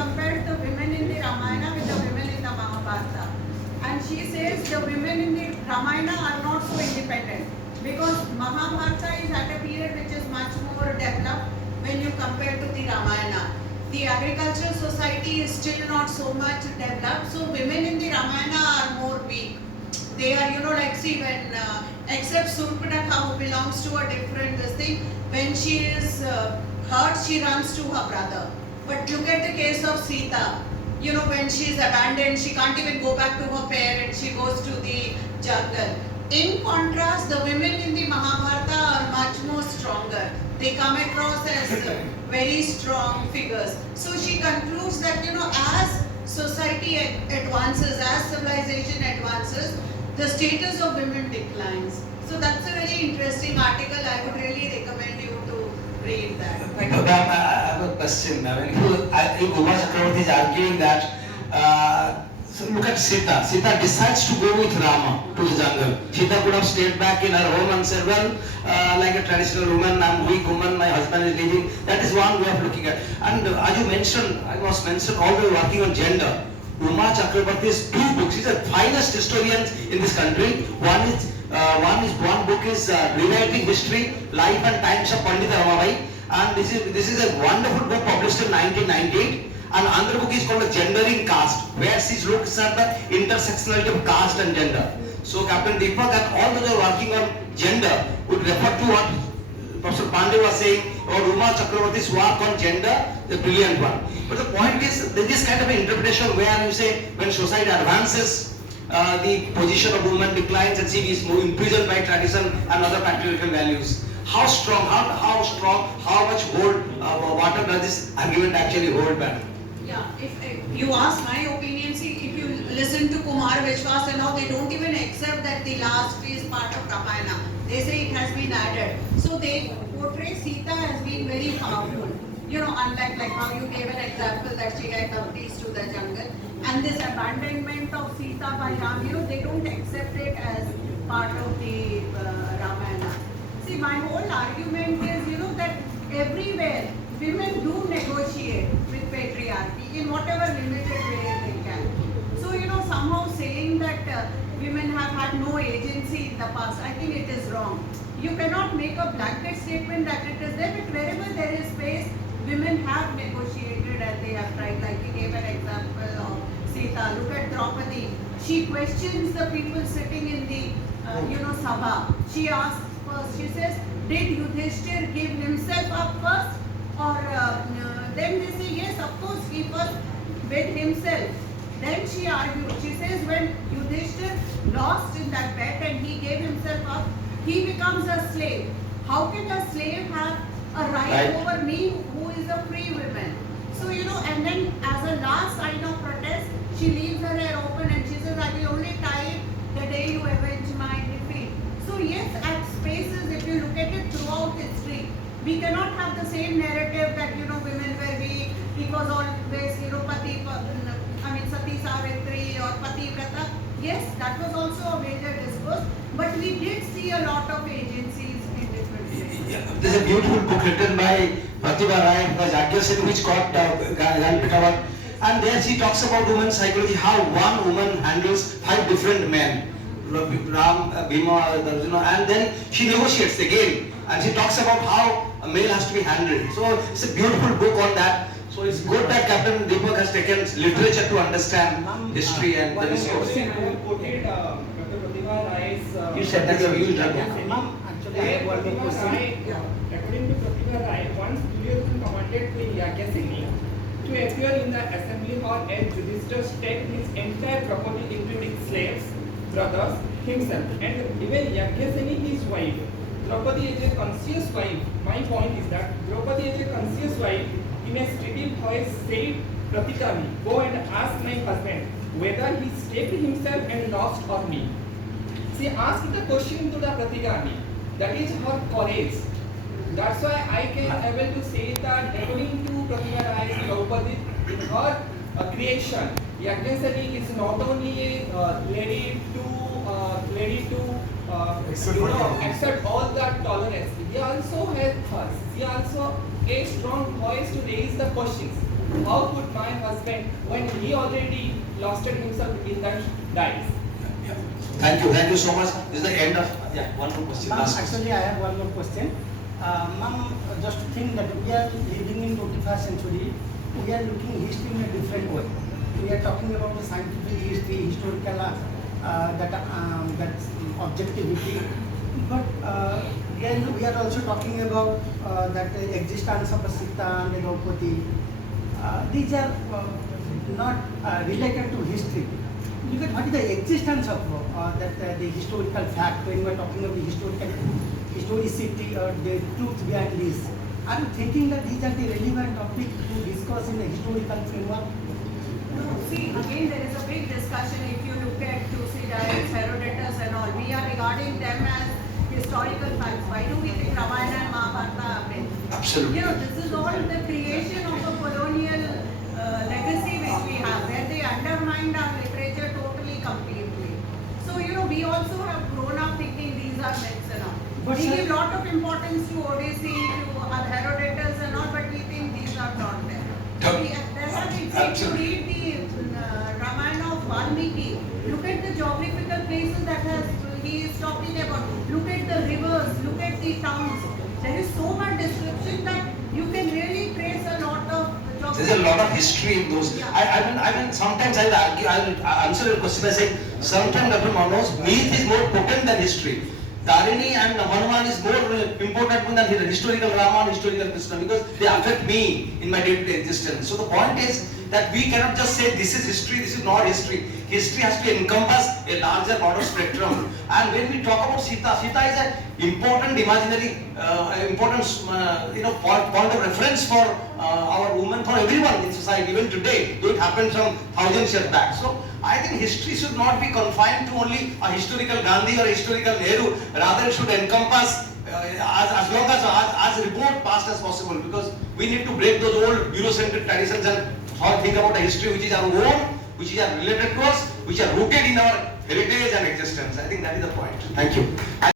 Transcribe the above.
compares the women in the Ramayana with the women in the Mahabharata. And she says the women in the Ramayana are not so independent because Mahabharata is at a period which is much more developed when you compare to the Ramayana. The agricultural society is still not so much developed, so women in the Ramayana are more weak. They are, like, see, when, except Surpanakha, who belongs to a different this thing, when she is hurt, she runs to her brother. But look at the case of Sita. When she is abandoned, she can't even go back to her parents, she goes to the jungle. In contrast, the women in the Mahabharata are much more stronger. They come across as very strong figures. So she concludes that, as society advances, as civilization advances, the status of women declines. So that's a very interesting article. I would really recommend you to read that. Ma'am, I have a question. If Uma Chakravarti is arguing that, so look at Sita. Sita decides to go with Rama to the jungle. Sita could have stayed back in her home and said, well, like a traditional woman, I'm a weak woman, my husband is leaving. That is one way of looking at it. And as you mentioned, I was mentioned all the way working on gender. Uma Chakravarti's two books, she's the finest historian in this country. One book is Rewriting History, Life and Times of Pandita Ramabai, and this is a wonderful book published in 1998. And another book is called Gendering Caste, where she looks at the intersectionality of caste and gender. So Captain Deepak and all those who are working on gender would refer to what Professor Pandey was saying about Uma Chakravarti's work on gender, the brilliant one. But the point is, there is kind of an interpretation where you say when society advances, the position of women declines and she is more imprisoned by tradition and other patriarchal values. How strong, how much water does this argument actually hold back? Yeah, if you ask my opinion, see, if you listen to Kumar Vishwas and all, they don't even accept that the last is part of Ramayana. They say it has been added. So they portray Sita as being very powerful. Unlike like how you gave an example that she led Navtis to the jungle. And this abandonment of Sita by Ram, they don't accept it as part of the Ramayana. See, my whole argument is, that everywhere women do negotiate with patriarchy in whatever limited way they can. So, somehow saying that women have had no agency in the past, I think it is wrong. You cannot make a blanket statement that it is there, but wherever there is space, women have negotiated and they have tried. Like he gave an example of Sita. Look at Draupadi. She questions the people sitting in the, Sabha. She asks first, she says, did Yudhishthir give himself up first? Or then they say, yes, of course, he first bid himself. Then she argued. She says, when Yudhishthir lost in that bet and he gave himself up, he becomes a slave. How can a slave have a right over me who is a free woman? So, and then as a last sign of protest, she leaves her hair open and she says, I will only tie it the day you avenge my defeat. So yes, at spaces, if you look at it throughout history, we cannot have the same narrative that, women were weak, it was always, Sati Savitri or Pati Vrata. Yes, that was also a major discourse, but we did see a lot of agencies in different places. Yeah, there's a beautiful book written by Pratibha Rai, Yagya Sen, which got Gyanpith Award. And there she talks about women's psychology, how one woman handles 5 different men. Ram, Bhima, Arjuna, and then she negotiates again. And she talks about how a male has to be handled. So it's a beautiful book on that. So it's good that Captain Deepak has taken literature to understand history and the discourse. I quoted Dr. Pratibha Rai's. You said that you have used that. Actually, I have one more question. According to Pratibha Rai, once Duryodhana commanded Queen Yagyaseni to appear in the assembly hall as Yudhishthir take his entire property, including slaves, brothers, himself, and even Yagyaseni, his wife. Draupadi is a conscious wife. My point is that Draupadi is a conscious wife. In a steady voice said, Pratikami, go and ask my husband whether he staked himself and lost or me. She asked the question to the Pratikami. That is her courage. That's why I can able to say that according to Pratibha Rai's Draupadi, in her creation, Yagyaseni is not only ready to accept all that tolerance. He also has thoughts. He also a strong voice to raise the questions. how could my husband, when he already lost himself in that, dies? Yeah. Thank you so much. This is the end of, yeah, one more question. Ma'am, Last question. actually, I have one more question. Ma'am, just think that we are living in 21st century. We are looking history in a different way. We are talking about the scientific history, historical, that's objectivity. But then we are also talking about that the existence of a Sita and a Draupadi. These are not related to history. Look at what is the existence of the historical fact when we are talking of the historicity or the truth behind this. Are you thinking that these are the relevant topics to discuss in the historical framework? No, see, again, there is a big discussion if you look at Thucydides, Herodotus and all. We are regarding them as historical facts. Why do we think Ramayana and Mahabharata happened? Absolutely. You know, this is all the creation of a colonial legacy which we have, where they undermined our literature totally, completely. So, you know, we also have grown up thinking these are myths and all. But We sir- give lot of importance to Odyssey, to Herodotus and all, but we think these are not there. There are things, if you Absolutely. read the Ramayana of Valmiki, look at the geographical places that he is talking about. Look at the rivers, look at the towns. There is so much description that you can really trace a lot of geography. There's a lot of history in those. Yeah. I mean, sometimes I'll argue, I'll answer your question by saying, sometimes Dr. Manoj, myth is more potent than history. Tarini and Hanuman is more important than historical Rama and historical Krishna because they affect me in my day-to-day existence. So the point is that we cannot just say this is history, this is not history. History has to encompass a larger, broader spectrum. And when we talk about Sita, Sita is an important imaginary, important point of reference for our women, for everyone in society, even today, though it happened some thousands years back. So I think history should not be confined to only a historical Gandhi or a historical Nehru. Rather, it should encompass as long as remote past as possible, because we need to break those old Eurocentric traditions and think about a history which is our own, which is related to us, which are rooted in our heritage and existence. I think that is the point. Thank you.